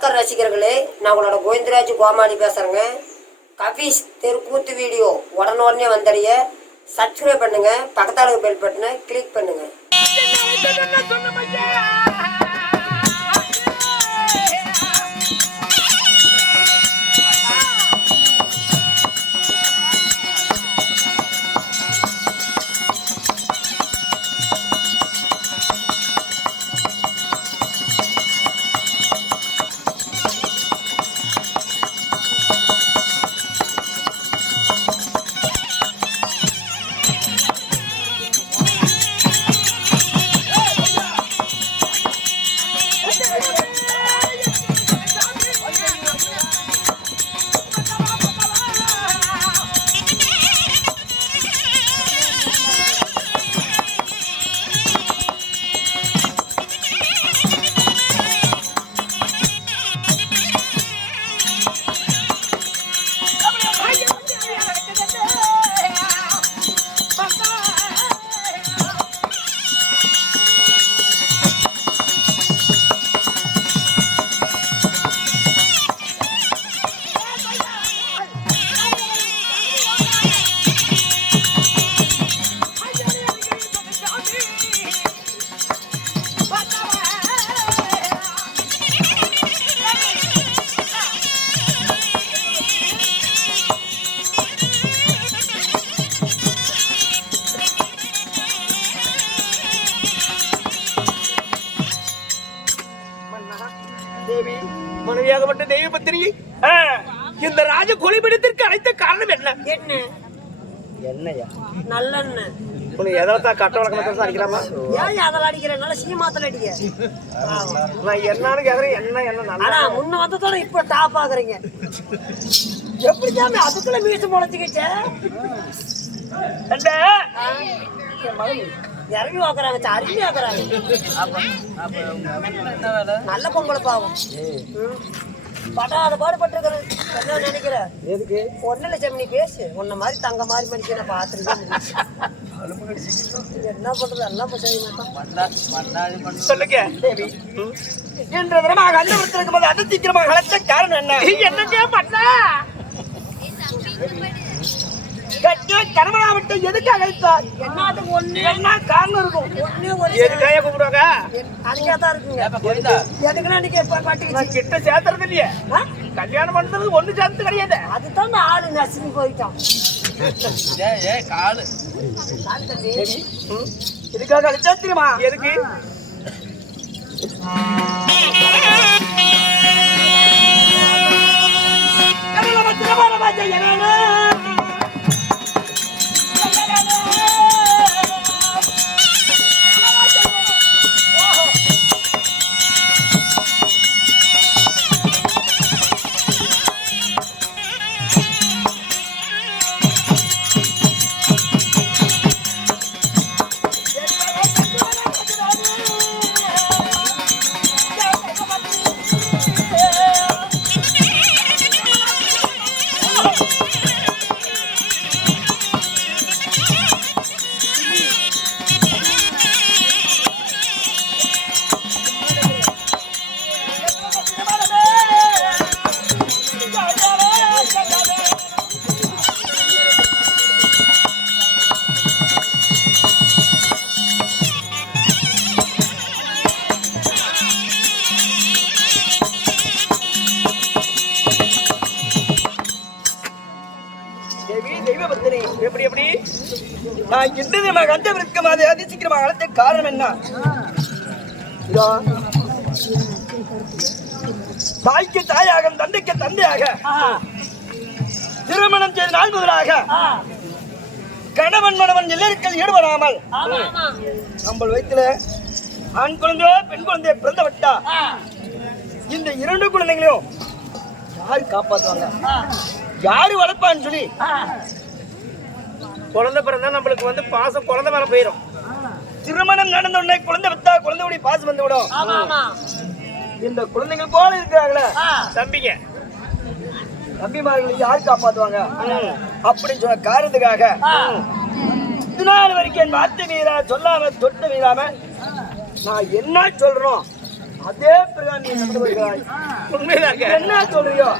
ரசிகர்களே, நான் உங்களோட கோவிந்தராஜ் கோமாளி பேசுகிறேங்க. கபீஸ் தெருக்கூத்து வீடியோ உடனே வந்தடைய சப்ஸ்கிரைப் பண்ணுங்க, பக்கத்தால பெல் பட்டனை கிளிக் பண்ணுங்க. தேவி மனைவியாகப்பட்ட தெய்வ பத்தினி, இந்த ராஜ கொலைபடத்திற்கு அழைத்த காரணம் என்ன? என்னையா நல்லெண்ணெய் உனக்கு எதாவது கட்ட வழக்கம் அடிக்கிறாமா? ஏன் அதில் அடிக்கிறேன்? நல்லா சீமாத்தில் அடிக்க. நான் என்னன்னு கேக்குறேன். என்ன ஆனா முன்ன வந்ததோட இப்ப டாப் ஆகுறீங்க. எப்படி தான் அதுக்குள்ள மீசு முளைச்சிக்கிச்சு இறங்கி வாக்குறாங்க, அருமையா ஆக்குறாங்க. நல்ல பொங்கலை பாவம் படாத பாடுபட்டு என்ன நினைக்கிற? எதுக்கு ஒன்னும் லட்சம் நீ பேசு. உன்ன மாதிரி தங்க மாதிரி மடிக்க நான் பாத்துருக்கேன். என்ன பண்றது? எல்லாம் சொல்லுங்க தேவி. என்ற தினமாக அந்த ஒருத்தருக்கு போது அது சீக்கிரமாக அழைச்ச காரணம் என்ன? என்னத்தையே பண்ண கட்டிய கணவனாவிட்ட எதுக்காக அழைத்தார்? என்னத்துக்கு ஒண்ணு என்ன காரணம் இருக்கும்? எதுக்காக கூப்பிடுவாங்க? அதுக்கே தான் இருக்குங்க. எதுக்குன்னா நீங்க பாட்டி கிட்ட சேர்த்துறது இல்லையே. கல்யாணம் பண்றது ஒண்ணு சேர்த்து கிடையாது. அதுதான் நான் ஆளு நசுங்கி போயிட்டான். இதுக்காக அழைச்சா தெரியுமா? எதுக்கு? எப்படி எப்படி நான் இன்று கண்ட விற்கும் அதை அதிசீக்கிரமாக அழைத்த காரணம் என்ன? தாய்க்கு தாயாக தந்தைக்கு தந்தையாக திருமணம் செய்த நாள் முதலாக கணவன் மணவன் இல்லறத்தில் ஈடுபடாமல் நம்ம வயிற்றுல ஆண் குழந்தையோ பெண் குழந்தைய பிறந்த விட்டா இந்த இரண்டு குழந்தைகளையும் யாரு காப்பாத்துவாங்க? யாரு வளர்ப்பான்னு சொல்லி குழந்தை பிறந்தா நம்மளுக்கு வந்து பாசம் குழந்தை மேல போயிடும். திருமணம் நடந்த உடனே குழந்தை விட்டா குழந்தையுடைய பாசம் வந்து விடும். இந்த குழந்தைகள் போல இருக்கிறாங்களே தம்பிங்க, தம்பிமார்களை யார் காப்பாத்துவாங்க அப்படின்னு சொன்ன காரணத்துக்காக இது நாள் வரைக்கும் என் வார்த்தை மீறா சொல்லாம தொட்டு மீறாம நான் என்ன சொல்றோம் அதே பிரகாரம் நீ நடந்து வருகிறாய். உண்மைதான் என்ன சொல்றியோ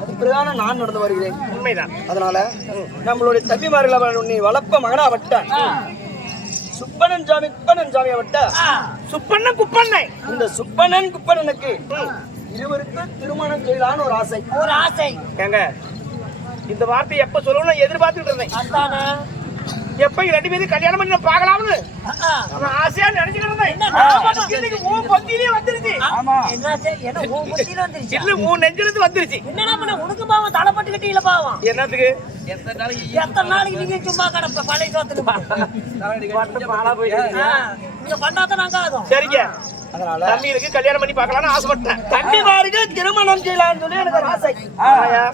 அது பிரகாரம் நான் நடந்து வருகிறேன். உண்மைதான். அதனால நம்மளுடைய தம்பிமார்கள் உன்னை வளர்ப்ப மகனா வட்ட சுப்பனன் சாமி குப்பனன் சாமியை வட்ட சுப்பண்ணன் குப்பண்ணை. இந்த சுப்பனன் குப்பனனுக்கு இருவருக்கு திருமணம் செய்யலான்னு ஒரு ஆசை. ஒரு ஆசை. ஏங்க இந்த வார்த்தை எப்ப சொல்லணும்னு எதிர்பார்த்துட்டு இருந்தேன். அதானே. எப்ப ரெண்டு பேரும் கல்யாணம் பண்ணி பார்க்கலாம்னு நான் ஆசையா நினைச்சுட்டு இருந்தேன். இன்னைக்கு உன் பொத்திலே வந்துருச்சு. என்னாச்சு? என்ன உன் புத்தியில வந்துருச்சு? இல்ல உன் நெஞ்சிலிருந்து வந்துருச்சு. என்னடா பண்ண? உனக்கு பாவம் தலைப்பட்டு கட்டியில பாவம். என்னத்துக்கு? எத்தனை நாளைக்கு நீங்க சும்மா கிடப்ப பழைய சோத்துல நீங்க பண்ணாதான் நாங்க ஆகும். சரிங்க. அதனால தம்பிக்கு கல்யாணம் பண்ணி பார்க்கலாம்னு ஆசைப்பட்டேன். தம்பிமாருக்கு திருமணம் செய்யலாம்னு சொல்லி எனக்கு ஒரு ஆசை. ஆமாயா.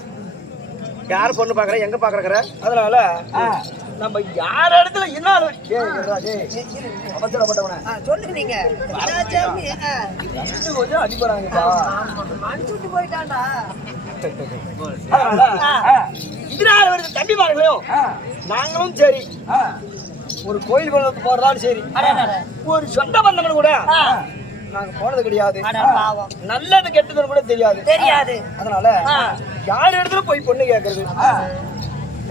யார் பொண்ணு பாக்குற, எங்க பாக்குற? அதனால நம்ம யார் இடத்துல இன்னாலும் அவசரப்பட்டவன சொல்லுங்க நீங்க. கொஞ்சம் அடிப்பறாங்கப்பா. மனுச்சுட்டு போயிட்டான்டா. இதனால வருது தம்பிமார்களையும் நாங்களும் சரி ஒரு கோயில் குளத்துக்கு போறதாலும் சரி ஒரு சொந்த பந்தங்கள் கூட நாங்க போனது கிடையாது. நல்லது கெட்டதுன்னு கூட தெரியாது. தெரியாது. அதனால யார் இடத்துல போய் பொண்ணு கேட்கறது,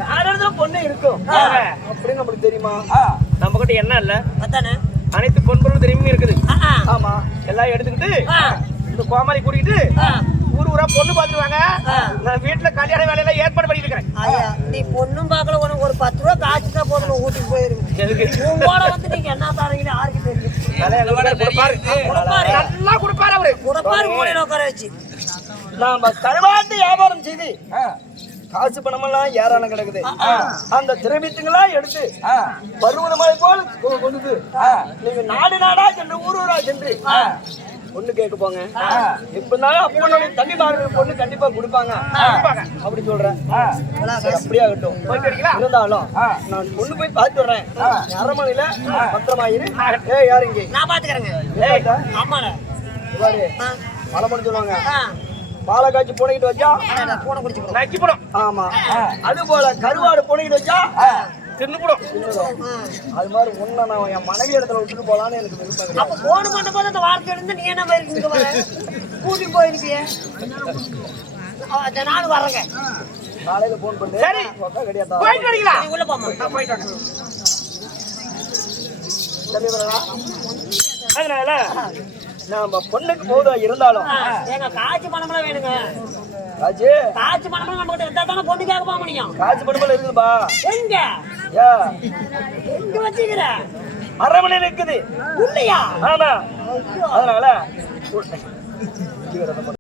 யார் இடத்துல பொண்ணு இருக்கும் அப்படின்னு நம்மளுக்கு தெரியுமா? நம்ம கிட்ட என்ன இல்ல, அதானே அனைத்து பொன்பொருளும் தெரியுமே இருக்குது. ஆமா, எல்லாம் எடுத்துக்கிட்டு இந்த கோமாளி கூட்டிக்கிட்டு ஊர் ஊரா பொண்ணு பாத்துருவாங்க. நான் வீட்டுல கல்யாண வேலையெல்லாம் ஏற்பாடு பண்ணிட்டு இருக்கேன். நீ பொண்ணும் பார்க்கல, உனக்கு ஒரு 10 ரூபா காசுக்கா போதும், வீட்டுக்கு போயிருக்கு. உங்களோட வந்து நீங்க என்ன தாரீங்கன்னு யாருக்கு தெரியும்? நல்லா கொடுப்பாரு அவரு. குடப்பாரு மூலையில உட்கார வச்சு நாம கருவாட்டு வியாபாரம் செய்து காசு பணமெல்லாம் ஏராளம் கிடக்குது. அந்த திரவியத்துங்களா எடுத்து பருவதமலை போல் கொண்டு நீங்க நாடு நாடா சென்று ஊர் ஊரா சென்று பொண்ணு கேட்க போங்க. எப்படினாலும் அப்பனுடைய தம்பிமார்கள் பொண்ணு கண்டிப்பா கொடுப்பாங்க அப்படி சொல்றேன். அப்படியே ஆகட்டும். இருந்தாலும் நான் பொண்ணு போய் பார்த்து வர்றேன். அரமனையில பத்திரமாயிரு. யாரு இங்க? நான் பாத்துக்கிறேங்க. ஆமாண்ணே. மலைமணி சொல்லுவாங்க, பாலை காய்ச்சி போனக்கிட்டு வச்சா போன குடிச்சு நக்கி போடும். ஆமா, அது போல கருவாடு போனக்கிட்டு வச்சா தின்னு போடும். அது மாதிரி ஒண்ணு நான் என் மனைவி இடத்துல விட்டுட்டு போலான்னு எனக்கு விருப்பம். அப்ப போன பண்ண போது அந்த வார்த்தை இருந்து நீ என்ன மாதிரி இங்க வர கூட்டிட்டு போயிருக்கிய? நானும் வரேங்க. காலையில போன் பண்ணு. சரி கிடையாது, போயிட்டு வரீங்களா? உள்ள போமா. போயிட்டு. அதனால நாம பொண்ணுக்கு போதா இருந்தாலும் எங்க காய்ச்சி பணமெல்லாம் வேணுங்க. காய்ச்சி காய்ச்சி பணமெல்லாம் நம்ம கிட்ட இருந்தா தானே பொண்ணு கேட்க போக முடியும். காய்ச்சி பணமெல்லாம் இருக்குதுப்பா. எங்க எங்க வச்சுக்கிற? அரமனை இருக்குது. இல்லையா? ஆமா, அதனால